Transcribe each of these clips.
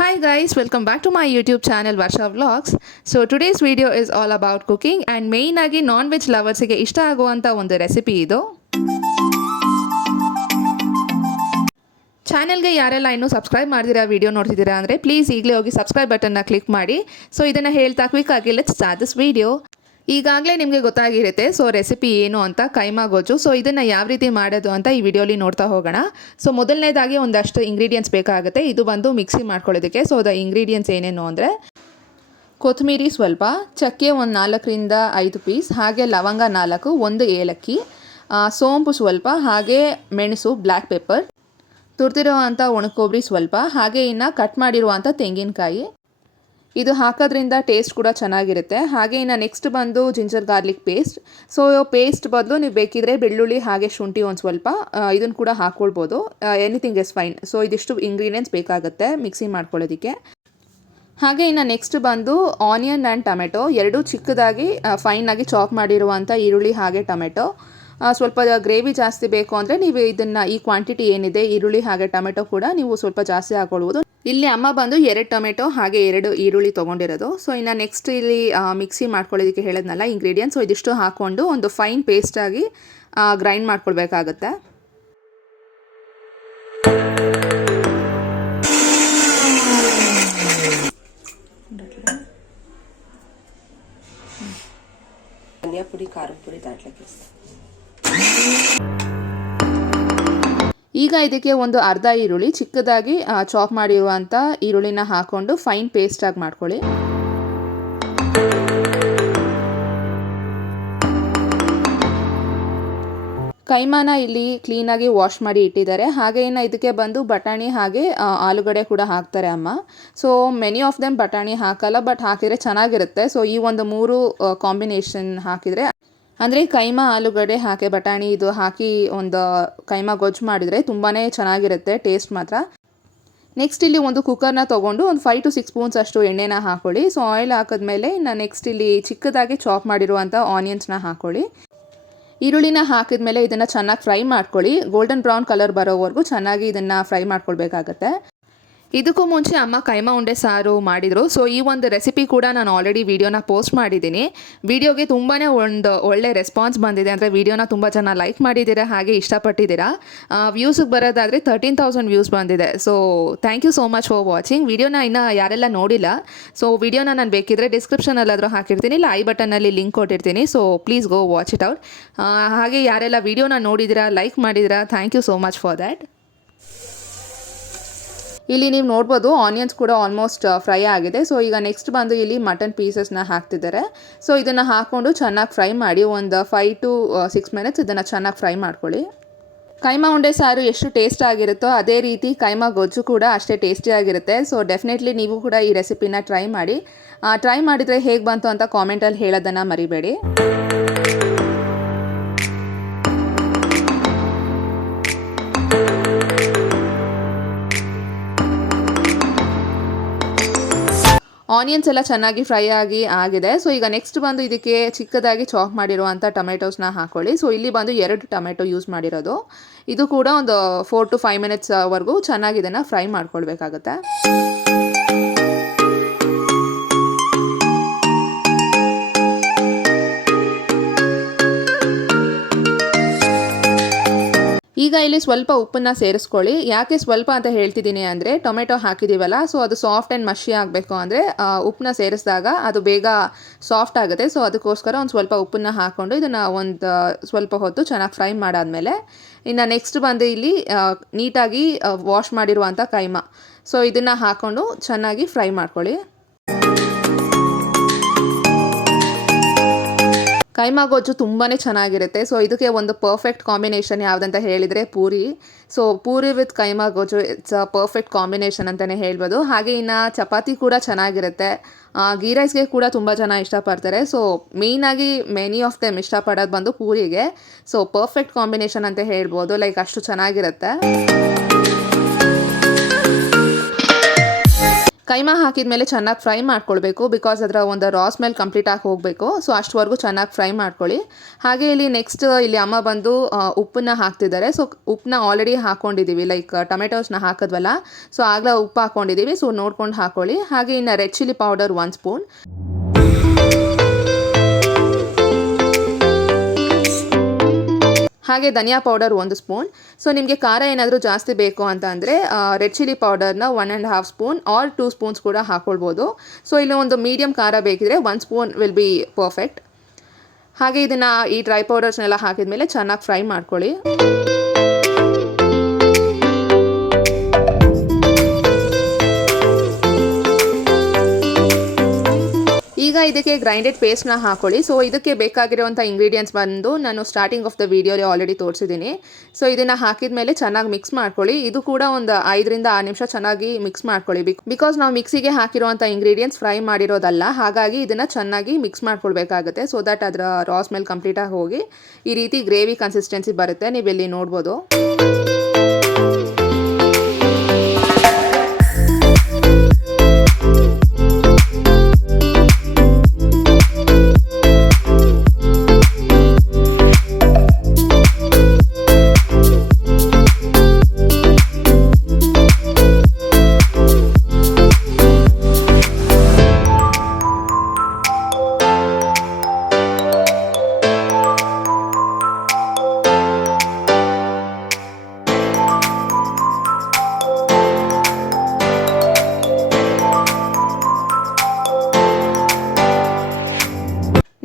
Hi guys, welcome back to my YouTube channel Varsha Vlogs. So today's video is all about cooking and main ಆಗಿ non veg ಲವರ್ಸ್ಗೆ ಇಷ್ಟ ಆಗುವಂತ ಒಂದು recipe ಇದು. ಚಾನೆಲ್ಗೆ ಯಾರೆಲ್ಲ ಇನ್ನೂ ಸಬ್ಸ್ಕ್ರೈಬ್ ಮಾಡ್ದಿರಾ ವಿಡಿಯೋ ನೋಡ್ತಿದ್ದೀರಾ ಅಂದರೆ ಪ್ಲೀಸ್ ಈಗಲೇ ಹೋಗಿ ಸಬ್ಸ್ಕ್ರೈಬ್ ಬಟನ್ನ ಕ್ಲಿಕ್ ಮಾಡಿ. ಸೊ ಇದನ್ನು ಹೇಳ್ತಾ ಕ್ವಿಕ್ ಆಗಿ ಲೆಟ್ಸ್ ಸ್ಟಾರ್ಟ್ ದಿಸ್ ವಿಡಿಯೋ. ಈಗಾಗಲೇ ನಿಮಗೆ ಗೊತ್ತಾಗಿರುತ್ತೆ ಸೊ ರೆಸಿಪಿ ಏನು ಅಂತ, ಕೈಮಾ ಗೊಜ್ಜು. ಸೊ ಇದನ್ನು ಯಾವ ರೀತಿ ಮಾಡೋದು ಅಂತ ಈ ವಿಡಿಯೋಲಿ ನೋಡ್ತಾ ಹೋಗೋಣ. ಸೊ ಮೊದಲನೇದಾಗಿ ಒಂದಷ್ಟು ಇಂಗ್ರೀಡಿಯೆಂಟ್ಸ್ ಬೇಕಾಗುತ್ತೆ. ಇದು ಬಂದು ಮಿಕ್ಸಿ ಮಾಡ್ಕೊಳ್ಳೋದಕ್ಕೆ. ಸೊ ದ ಇಂಗ್ರೀಡಿಯೆಂಟ್ಸ್ ಏನೇನು ಅಂದರೆ ಕೊತ್ತಂಬರಿ ಸ್ವಲ್ಪ, ಚಕ್ಕೆ ಒಂದು 4ರಿಂದ 5 ಪೀಸ್, ಹಾಗೆ ಲವಂಗ 4, 1 ಏಲಕ್ಕಿ, ಸೋಂಪು ಸ್ವಲ್ಪ, ಹಾಗೆ ಮೆಣಸು, ಬ್ಲ್ಯಾಕ್ ಪೆಪ್ಪರ್, ತುರ್ತಿರುವಂಥ ಒಣಕೊಬ್ಬರಿ ಸ್ವಲ್ಪ, ಹಾಗೆ ಇನ್ನು ಕಟ್ ಮಾಡಿರುವಂಥ ತೆಂಗಿನಕಾಯಿ. ಇದು ಹಾಕೋದ್ರಿಂದ ಟೇಸ್ಟ್ ಕೂಡ ಚೆನ್ನಾಗಿರುತ್ತೆ. ಹಾಗೆ ಇನ್ನು ನೆಕ್ಸ್ಟ್ ಬಂದು ginger garlic paste. So paste ಬದಲು ನೀವು ಬೇಕಿದ್ರೆ ಬೆಳ್ಳುಳ್ಳಿ ಹಾಗೆ ಶುಂಠಿ ಒಂದು ಸ್ವಲ್ಪ ಇದನ್ನು ಕೂಡ ಹಾಕ್ಕೊಳ್ಬೋದು. Anything is fine. ಸೊ ಇದಿಷ್ಟು ಇಂಗ್ರೀಡಿಯೆಂಟ್ಸ್ ಬೇಕಾಗುತ್ತೆ ಮಿಕ್ಸಿ ಮಾಡ್ಕೊಳ್ಳೋದಕ್ಕೆ. ಹಾಗೆ ಇನ್ನು ನೆಕ್ಸ್ಟ್ ಬಂದು ಆನಿಯನ್ ಆ್ಯಂಡ್ ಟೊಮೆಟೊ, ಎರಡು ಚಿಕ್ಕದಾಗಿ ಫೈನಾಗಿ ಚಾಪ್ ಮಾಡಿರುವಂಥ ಈರುಳ್ಳಿ ಹಾಗೆ ಟೊಮೆಟೊ. ಸ್ವಲ್ಪ ಗ್ರೇವಿ ಜಾಸ್ತಿ ಬೇಕು ಅಂದರೆ ನೀವು ಇದನ್ನು ಈ ಕ್ವಾಂಟಿಟಿ ಏನಿದೆ ಈರುಳ್ಳಿ ಹಾಗೆ ಟೊಮೆಟೊ ಕೂಡ ನೀವು ಸ್ವಲ್ಪ ಜಾಸ್ತಿ ಹಾಕ್ಕೊಳ್ಬೋದು. ಇಲ್ಲಿ ಅಮ್ಮ ಬಂದು 2 ಟೊಮೆಟೊ ಹಾಗೆ 2 ಈರುಳ್ಳಿ ತೊಗೊಂಡಿರೋದು. ಸೊ ಇನ್ನು ನೆಕ್ಸ್ಟ್ ಇಲ್ಲಿ ಮಿಕ್ಸಿ ಮಾಡ್ಕೊಳ್ಳೋದಕ್ಕೆ ಹೇಳಿದ್ನಲ್ಲ ಇಂಗ್ರೀಡಿಯೆಂಟ್ಸ್. ಸೊ ಇದಿಷ್ಟು ಹಾಕ್ಕೊಂಡು ಒಂದು ಫೈನ್ ಪೇಸ್ಟಾಗಿ ಗ್ರೈಂಡ್ ಮಾಡ್ಕೊಳ್ಬೇಕಾಗತ್ತೆ. ಧನಿಯಾ ಪುಡಿ, ಖಾರದ ಪುಡಿ ದಾಟ್ಲಿಕ್ಕೆ. ಈಗ ಇದಕ್ಕೆ ಒಂದು ಅರ್ಧ ಈರುಳ್ಳಿ ಚಿಕ್ಕದಾಗಿ ಚಾಪ್ ಮಾಡಿರುವಂಥ ಈರುಳ್ಳಿನ ಹಾಕ್ಕೊಂಡು ಫೈನ್ ಪೇಸ್ಟಾಗಿ ಮಾಡ್ಕೊಳ್ಳಿ. ಕೈಮಾನ ಇಲ್ಲಿ ಕ್ಲೀನಾಗಿ ವಾಶ್ ಮಾಡಿ ಇಟ್ಟಿದ್ದಾರೆ. ಹಾಗೆ ಇನ್ನು ಇದಕ್ಕೆ ಬಂದು ಬಟಾಣಿ ಹಾಗೆ ಆಲೂಗಡ್ಡೆ ಕೂಡ ಹಾಕ್ತಾರೆ ಅಮ್ಮ. ಸೊ ಮೆನಿ ಆಫ್ ದೆಮ್ ಬಟಾಣಿ ಹಾಕಲ್ಲ, ಬಟ್ ಹಾಕಿದರೆ ಚೆನ್ನಾಗಿರುತ್ತೆ. ಸೊ ಈ ಒಂದು 3 ಕಾಂಬಿನೇಷನ್ ಹಾಕಿದರೆ ಅಂದರೆ ಕೈಮಾ, ಆಲೂಗಡ್ಡೆ ಹಾಕಿ ಬಟಾಣಿ ಇದು ಹಾಕಿ ಒಂದು ಕೈಮಾ ಗೊಜ್ಜು ಮಾಡಿದರೆ ತುಂಬಾ ಚೆನ್ನಾಗಿರುತ್ತೆ ಟೇಸ್ಟ್ ಮಾತ್ರ. ನೆಕ್ಸ್ಟ್ ಇಲ್ಲಿ ಒಂದು ಕುಕ್ಕರ್ನ ತೊಗೊಂಡು ಒಂದು 5 to 6 ಸ್ಪೂನ್ಸ್ ಅಷ್ಟು ಎಣ್ಣೆನ ಹಾಕ್ಕೊಳ್ಳಿ. ಸೊ ಆಯಿಲ್ ಹಾಕಿದ್ಮೇಲೆ ಇನ್ನು ನೆಕ್ಸ್ಟ್ ಇಲ್ಲಿ ಚಿಕ್ಕದಾಗಿ ಚಾಪ್ ಮಾಡಿರುವಂಥ ಆನಿಯನ್ಸ್ನ ಹಾಕ್ಕೊಳ್ಳಿ. ಈರುಳ್ಳಿನ ಹಾಕಿದ್ಮೇಲೆ ಇದನ್ನು ಚೆನ್ನಾಗಿ ಫ್ರೈ ಮಾಡ್ಕೊಳ್ಳಿ. ಗೋಲ್ಡನ್ ಬ್ರೌನ್ ಕಲರ್ ಬರೋವರೆಗೂ ಚೆನ್ನಾಗಿ ಇದನ್ನು ಫ್ರೈ ಮಾಡ್ಕೊಳ್ಬೇಕಾಗತ್ತೆ. ಇದಕ್ಕೂ ಮುಂಚೆ ಅಮ್ಮ ಕೈಮಾ ಉಂಡೆ ಸಾರು ಮಾಡಿದರು. ಸೊ ಈ ಒಂದು ರೆಸಿಪಿ ಕೂಡ ನಾನು ಆಲ್ರೆಡಿ ವಿಡಿಯೋನ ಪೋಸ್ಟ್ ಮಾಡಿದ್ದೀನಿ. ವಿಡಿಯೋಗೆ ತುಂಬಾ ಒಂದು ಒಳ್ಳೆ ರೆಸ್ಪಾನ್ಸ್ ಬಂದಿದೆ. ಅಂದರೆ ವಿಡಿಯೋನ ತುಂಬ ಜನ ಲೈಕ್ ಮಾಡಿದ್ದೀರಾ ಹಾಗೆ ಇಷ್ಟಪಟ್ಟಿದ್ದೀರಾ. ವ್ಯೂಸಿಗೆ ಬರೋದಾದರೆ 13,000 ವ್ಯೂಸ್ ಬಂದಿದೆ. So thank you so much for watching. ವಿಡಿಯೋನ ಇನ್ನೂ ಯಾರೆಲ್ಲ ನೋಡಿಲ್ಲ, ಸೊ ವಿಡಿಯೋನ ನಾನು ಬೇಕಿದ್ರೆ ಡಿಸ್ಕ್ರಿಪ್ಷನಲ್ಲಾದರೂ ಹಾಕಿರ್ತೀನಿ, ಇಲ್ಲ ಐ ಬಟನ್ನಲ್ಲಿ ಲಿಂಕ್ ಕೊಟ್ಟಿರ್ತೀನಿ. So please go watch it out. ಹಾಗೆ ಯಾರೆಲ್ಲ ವಿಡಿಯೋನ ನೋಡಿದ್ದೀರಾ, ಲೈಕ್ ಮಾಡಿದ್ದೀರಾ, thank you so much for that. ಇಲ್ಲಿ ನೀವು ನೋಡ್ಬೋದು ಆನಿಯನ್ಸ್ ಕೂಡ ಆಲ್ಮೋಸ್ಟ್ ಫ್ರೈ ಆಗಿದೆ. ಸೊ ಈಗ ನೆಕ್ಸ್ಟ್ ಬಂದು ಇಲ್ಲಿ ಮಟನ್ ಪೀಸಸ್ನ ಹಾಕ್ತಿದ್ದಾರೆ. ಸೊ ಇದನ್ನು ಹಾಕ್ಕೊಂಡು ಚೆನ್ನಾಗಿ ಫ್ರೈ ಮಾಡಿ ಒಂದು 5 to 6 ಮಿನಿಟ್ಸ್ ಇದನ್ನು ಚೆನ್ನಾಗಿ ಫ್ರೈ ಮಾಡ್ಕೊಳ್ಳಿ. ಕೈಮಾ ಉಂಡೆ ಸಾರು ಎಷ್ಟು ಟೇಸ್ಟ್ ಆಗಿರುತ್ತೋ ಅದೇ ರೀತಿ ಕೈಮಾ ಗೊಜ್ಜು ಕೂಡ ಅಷ್ಟೇ ಟೇಸ್ಟಿಯಾಗಿರುತ್ತೆ. ಸೊ ಡೆಫಿನೆಟ್ಲಿ ನೀವು ಕೂಡ ಈ ರೆಸಿಪಿನ ಟ್ರೈ ಮಾಡಿ. ಟ್ರೈ ಮಾಡಿದರೆ ಹೇಗೆ ಬಂತು ಅಂತ ಕಾಮೆಂಟಲ್ಲಿ ಹೇಳೋದನ್ನು ಮರಿಬೇಡಿ. ಆನಿಯನ್ಸ್ ಎಲ್ಲ ಚೆನ್ನಾಗಿ ಫ್ರೈ ಆಗಿದೆ. ಸೊ ಈಗ ನೆಕ್ಸ್ಟ್ ಬಂದು ಇದಕ್ಕೆ ಚಿಕ್ಕದಾಗಿ ಚಾಪ್ ಮಾಡಿರುವಂಥ ಟೊಮೆಟೋಸ್ನ ಹಾಕ್ಕೊಳ್ಳಿ. ಸೊ ಇಲ್ಲಿ ಬಂದು 2 ಟೊಮೆಟೊ ಯೂಸ್ ಮಾಡಿರೋದು. ಇದು ಕೂಡ ಒಂದು 4 to 5 ಮಿನಿಟ್ಸ್ವರೆಗೂ ಚೆನ್ನಾಗಿ ಇದನ್ನು ಫ್ರೈ ಮಾಡ್ಕೊಳ್ಬೇಕಾಗತ್ತೆ. ಈಗ ಇಲ್ಲಿ ಸ್ವಲ್ಪ ಉಪ್ಪನ್ನು ಸೇರಿಸ್ಕೊಳ್ಳಿ. ಯಾಕೆ ಸ್ವಲ್ಪ ಅಂತ ಹೇಳ್ತಿದ್ದೀನಿ ಅಂದರೆ ಟೊಮೆಟೊ ಹಾಕಿದ್ದೀವಲ್ಲ, ಸೊ ಅದು ಸಾಫ್ಟ್ ಆ್ಯಂಡ್ ಮಷಿ ಆಗಬೇಕು ಅಂದರೆ ಉಪ್ಪನ್ನ ಸೇರಿಸಿದಾಗ ಅದು ಬೇಗ ಸಾಫ್ಟ್ ಆಗುತ್ತೆ. ಸೊ ಅದಕ್ಕೋಸ್ಕರ ಒಂದು ಸ್ವಲ್ಪ ಉಪ್ಪನ್ನು ಹಾಕ್ಕೊಂಡು ಇದನ್ನು ಒಂದು ಸ್ವಲ್ಪ ಹೊತ್ತು ಚೆನ್ನಾಗಿ ಫ್ರೈ ಮಾಡಾದಮೇಲೆ ಇನ್ನು ನೆಕ್ಸ್ಟ್ ಬಂದು ಇಲ್ಲಿ ನೀಟಾಗಿ ವಾಶ್ ಮಾಡಿರುವಂಥ ಕೈಮಾ, ಸೊ ಇದನ್ನು ಹಾಕ್ಕೊಂಡು ಚೆನ್ನಾಗಿ ಫ್ರೈ ಮಾಡ್ಕೊಳ್ಳಿ. ಕೈಮಾ ಗೊಜ್ಜು ತುಂಬಾ ಚೆನ್ನಾಗಿರುತ್ತೆ. ಸೊ ಇದಕ್ಕೆ ಒಂದು ಪರ್ಫೆಕ್ಟ್ ಕಾಂಬಿನೇಷನ್ ಯಾವುದಂತ ಹೇಳಿದರೆ ಪೂರಿ. ಸೊ ಪೂರಿ ವಿತ್ ಕೈಮಾ ಗೊಜ್ಜು ಇಟ್ಸ್ ಅ ಪರ್ಫೆಕ್ಟ್ ಕಾಂಬಿನೇಷನ್ ಅಂತಲೇ ಹೇಳ್ಬೋದು. ಹಾಗೆ ಇನ್ನು ಚಪಾತಿ ಕೂಡ ಚೆನ್ನಾಗಿರುತ್ತೆ. ಗೀ ರೈಸ್ಗೆ ಕೂಡ ತುಂಬ ಜನ ಇಷ್ಟಪಡ್ತಾರೆ. ಸೊ ಮೇಯ್ನಾಗಿ ಮೆನಿ ಆಫ್ ದೆಮ್ ಇಷ್ಟಪಡೋದು ಬಂದು ಪೂರಿಗೆ. ಸೊ ಪರ್ಫೆಕ್ಟ್ ಕಾಂಬಿನೇಷನ್ ಅಂತ ಹೇಳ್ಬೋದು. ಲೈಕ್ ಅಷ್ಟು ಚೆನ್ನಾಗಿರುತ್ತೆ. ಕೈಮಾ ಹಾಕಿದ ಮೇಲೆ ಚೆನ್ನಾಗಿ ಫ್ರೈ ಮಾಡ್ಕೊಳ್ಬೇಕು, ಬಿಕಾಸ್ ಅದರ ಒಂದು ರಾ ಸ್ಮೆಲ್ ಕಂಪ್ಲೀಟ್ ಆಗಿ ಹೋಗಬೇಕು. ಸೊ ಅಷ್ಟವರೆಗೂ ಚೆನ್ನಾಗಿ ಫ್ರೈ ಮಾಡ್ಕೊಳ್ಳಿ. ಹಾಗೆ ಇಲ್ಲಿ ನೆಕ್ಸ್ಟ್ ಇಲ್ಲಿ ಅಮ್ಮ ಬಂದು ಉಪ್ಪನ್ನ ಹಾಕ್ತಿದ್ದಾರೆ. ಸೊ ಉಪ್ಪನ್ನ ಆಲ್ರೆಡಿ ಹಾಕ್ಕೊಂಡಿದ್ದೀವಿ, ಲೈಕ್ ಟೊಮೆಟೋಸ್ನ ಹಾಕಿದ್ವಲ್ಲ, ಸೊ ಆಗಲೇ ಉಪ್ಪು ಹಾಕ್ಕೊಂಡಿದ್ದೀವಿ. ಸೊ ನೋಡ್ಕೊಂಡು ಹಾಕ್ಕೊಳ್ಳಿ. ಹಾಗೆ ಇನ್ನು ರೆಡ್ ಚಿಲ್ಲಿ ಪೌಡರ್ 1 ಸ್ಪೂನ್, ಹಾಗೆ ಧನಿಯಾ ಪೌಡರ್ 1 ಸ್ಪೂನ್. ಸೊ ನಿಮಗೆ ಖಾರ ಏನಾದರೂ ಜಾಸ್ತಿ ಬೇಕು ಅಂತ ಅಂದರೆ ರೆಡ್ ಚಿಲ್ಲಿ ಪೌಡರ್ನ 1.5 ಸ್ಪೂನ್ ಆರ್ 2 ಸ್ಪೂನ್ಸ್ ಕೂಡ ಹಾಕ್ಕೊಳ್ಬೋದು. ಸೊ ಇಲ್ಲಿ ಒಂದು ಮೀಡಿಯಮ್ ಖಾರ ಬೇಕಿದ್ರೆ 1 ಸ್ಪೂನ್ ವಿಲ್ ಬಿ ಪರ್ಫೆಕ್ಟ್. ಹಾಗೆ ಇದನ್ನು ಈ ಡ್ರೈ ಪೌಡರ್ಸ್ನೆಲ್ಲ ಹಾಕಿದ ಮೇಲೆ ಚೆನ್ನಾಗಿ ಫ್ರೈ ಮಾಡ್ಕೊಳ್ಳಿ. ಈಗ ಇದಕ್ಕೆ ಗ್ರೈಂಡೆಡ್ ಪೇಸ್ಟ್ನ ಹಾಕೊಳ್ಳಿ. ಸೊ ಇದಕ್ಕೆ ಬೇಕಾಗಿರುವಂಥ ಇಂಗ್ರೀಡಿಯೆಂಟ್ಸ್ ಬಂದು ನಾನು ಸ್ಟಾರ್ಟಿಂಗ್ ಆಫ್ ದ ವಿಡಿಯೋಲಿ ಆಲ್ರೆಡಿ ತೋರಿಸಿದ್ದೀನಿ. ಸೊ ಇದನ್ನು ಹಾಕಿದ ಮೇಲೆ ಚೆನ್ನಾಗಿ ಮಿಕ್ಸ್ ಮಾಡ್ಕೊಳ್ಳಿ. ಇದು ಕೂಡ ಒಂದು 5 ರಿಂದ 6 ನಿಮಿಷ ಚೆನ್ನಾಗಿ ಮಿಕ್ಸ್ ಮಾಡ್ಕೊಳ್ಳಿ. ಬಿಕಾಸ್ ನಾವು ಮಿಕ್ಸಿಗೆ ಹಾಕಿರುವಂಥ ಇಂಗ್ರೀಡಿಯೆಂಟ್ಸ್ ಫ್ರೈ ಮಾಡಿರೋದಲ್ಲ, ಹಾಗಾಗಿ ಇದನ್ನು ಚೆನ್ನಾಗಿ ಮಿಕ್ಸ್ ಮಾಡ್ಕೊಳ್ಬೇಕಾಗುತ್ತೆ. ಸೊ ದಟ್ ಅದರ ರಾ ಸ್ಮೆಲ್ ಕಂಪ್ಲೀಟಾಗಿ ಹೋಗಿ ಈ ರೀತಿ ಗ್ರೇವಿ ಕನ್ಸಿಸ್ಟೆನ್ಸಿ ಬರುತ್ತೆ. ನೀವು ಇಲ್ಲಿ ನೋಡ್ಬೋದು.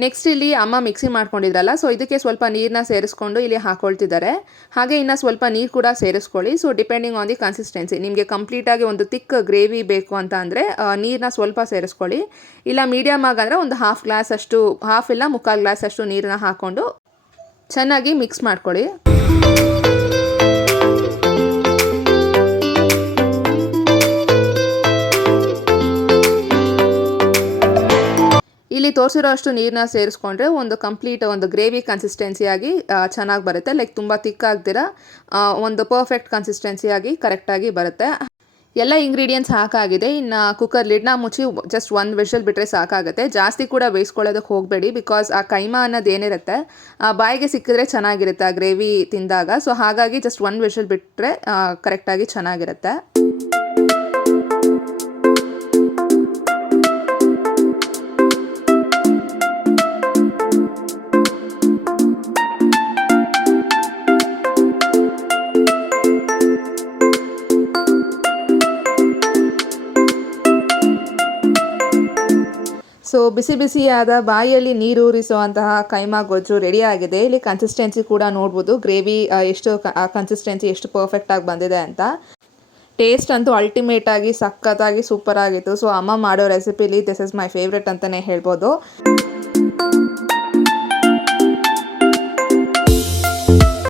ನೆಕ್ಸ್ಟ್ ಇಲ್ಲಿ ಅಮ್ಮ ಮಿಕ್ಸಿ ಮಾಡ್ಕೊಂಡಿದ್ರಲ್ಲ, ಸೊ ಇದಕ್ಕೆ ಸ್ವಲ್ಪ ನೀರನ್ನ ಸೇರಿಸ್ಕೊಂಡು ಇಲ್ಲಿ ಹಾಕೊಳ್ತಿದ್ದಾರೆ. ಹಾಗೆ ಇನ್ನು ಸ್ವಲ್ಪ ನೀರು ಕೂಡ ಸೇರಿಸ್ಕೊಳ್ಳಿ. So depending on the consistency, ನಿಮಗೆ ಕಂಪ್ಲೀಟಾಗಿ ಒಂದು ತಿಕ್ ಗ್ರೇವಿ ಬೇಕು ಅಂತ ಅಂದರೆ ನೀರನ್ನ ಸ್ವಲ್ಪ ಸೇರಿಸ್ಕೊಳ್ಳಿ. ಇಲ್ಲ ಮೀಡಿಯಮ್ ಆಗಂದರೆ ಒಂದು ಹಾಫ್ ಇಲ್ಲ 3/4 ಗ್ಲಾಸ್ ಅಷ್ಟು ನೀರನ್ನ ಹಾಕ್ಕೊಂಡು ಚೆನ್ನಾಗಿ ಮಿಕ್ಸ್ ಮಾಡ್ಕೊಳ್ಳಿ. ಇಲ್ಲಿ ತೋರಿಸಿರೋ ಅಷ್ಟು ನೀರನ್ನ ಸೇರಿಸ್ಕೊಂಡ್ರೆ ಒಂದು ಕಂಪ್ಲೀಟ್ ಒಂದು ಗ್ರೇವಿ ಕನ್ಸಿಸ್ಟೆನ್ಸಿಯಾಗಿ ಚೆನ್ನಾಗಿ ಬರುತ್ತೆ. ಲೈಕ್ ತುಂಬ ತಿಕ್ ಆಗ್ದಿರ ಒಂದು ಪರ್ಫೆಕ್ಟ್ ಕನ್ಸಿಸ್ಟೆನ್ಸಿಯಾಗಿ ಕರೆಕ್ಟಾಗಿ ಬರುತ್ತೆ. ಎಲ್ಲ ಇಂಗ್ರೀಡಿಯೆಂಟ್ಸ್ ಹಾಕಾಗಿದೆ. ಇನ್ನು ಕುಕ್ಕರ್ ಲಿಡ್ನ ಮುಚ್ಚಿ ಜಸ್ಟ್ 1 ವಿಷಲ್ ಬಿಟ್ಟರೆ ಸಾಕಾಗುತ್ತೆ. ಜಾಸ್ತಿ ಕೂಡ ಬೇಯಿಸ್ಕೊಳ್ಳೋದಕ್ಕೆ ಹೋಗಬೇಡಿ, ಬಿಕಾಸ್ ಆ ಕೈಮಾ ಅನ್ನೋದು ಏನಿರುತ್ತೆ ಬಾಯಿಗೆ ಸಿಕ್ಕಿದ್ರೆ ಚೆನ್ನಾಗಿರುತ್ತೆ ಆ ಗ್ರೇವಿ ತಿಂದಾಗ. ಸೊ ಹಾಗಾಗಿ ಜಸ್ಟ್ 1 ವಿಷಲ್ ಬಿಟ್ಟರೆ ಕರೆಕ್ಟಾಗಿ ಚೆನ್ನಾಗಿರುತ್ತೆ. ಸೊ ಬಿಸಿ ಬಿಸಿಯಾದ ಬಾಯಲ್ಲಿ ನೀರೂರಿಸುವಂತಹ ಕೈಮಾ ಗೊಜ್ಜು ರೆಡಿ ಆಗಿದೆ. ಇಲ್ಲಿ ಕನ್ಸಿಸ್ಟೆನ್ಸಿ ಕೂಡ ನೋಡ್ಬೋದು, ಗ್ರೇವಿ ಕನ್ಸಿಸ್ಟೆನ್ಸಿ ಎಷ್ಟು ಪರ್ಫೆಕ್ಟಾಗಿ ಬಂದಿದೆ ಅಂತ. ಟೇಸ್ಟ್ ಅಂತೂ ಅಲ್ಟಿಮೇಟಾಗಿ ಸಖತ್ತಾಗಿ ಸೂಪರ್ ಆಗಿತ್ತು. ಸೊ ಅಮ್ಮ ಮಾಡೋ ರೆಸಿಪಿಲಿ ದಿಸ್ ಇಸ್ ಮೈ ಫೇವ್ರೆಟ್ ಅಂತಲೇ ಹೇಳ್ಬೋದು.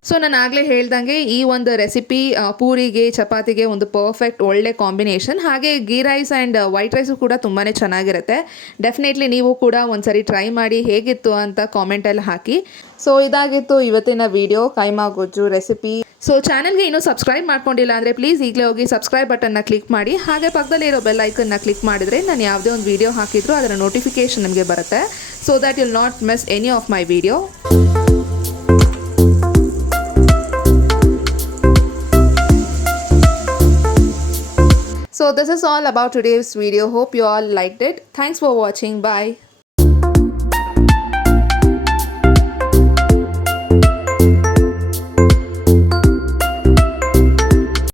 ಸೊ ನಾನು ಆಗಲೇ ಹೇಳ್ದಂಗೆ ಈ ಒಂದು ರೆಸಿಪಿ ಪೂರಿಗೆ ಚಪಾತಿಗೆ ಒಂದು ಪರ್ಫೆಕ್ಟ್ ಒಳ್ಳೆ ಕಾಂಬಿನೇಷನ್. ಹಾಗೆ ghee rice and white rice ಕೂಡ ತುಂಬಾ ಚೆನ್ನಾಗಿರುತ್ತೆ. ಡೆಫಿನೆಟ್ಲಿ ನೀವು ಕೂಡ ಒಂದ್ಸರಿ ಟ್ರೈ ಮಾಡಿ ಹೇಗಿತ್ತು ಅಂತ ಕಾಮೆಂಟಲ್ಲಿ ಹಾಕಿ. ಸೊ ಇದಾಗಿತ್ತು ಇವತ್ತಿನ ವಿಡಿಯೋ, ಕೈಮಾ ಗೊಜ್ಜು ರೆಸಿಪಿ. ಸೊ ಚಾನಲ್ಗೆ ಇನ್ನೂ ಸಬ್ಸ್ಕ್ರೈಬ್ ಮಾಡ್ಕೊಂಡಿಲ್ಲ ಅಂದರೆ ಪ್ಲೀಸ್ ಈಗಲೇ ಹೋಗಿ ಸಬ್ಸ್ಕ್ರೈಬ್ ಬಟನ್ನ ಕ್ಲಿಕ್ ಮಾಡಿ. ಹಾಗೆ ಪಕ್ಕದಲ್ಲೇ ಇರೋ ಬೆಲ್ ಐಕನ್ನ ಕ್ಲಿಕ್ ಮಾಡಿದರೆ ನಾನು ಯಾವುದೇ ಒಂದು ವಿಡಿಯೋ ಹಾಕಿದ್ರು ಅದರ ನೋಟಿಫಿಕೇಷನ್ ನಿಮಗೆ ಬರುತ್ತೆ. So that will not miss any of my video. So this is all about today's video. Hope you all liked it. Thanks for watching. Bye.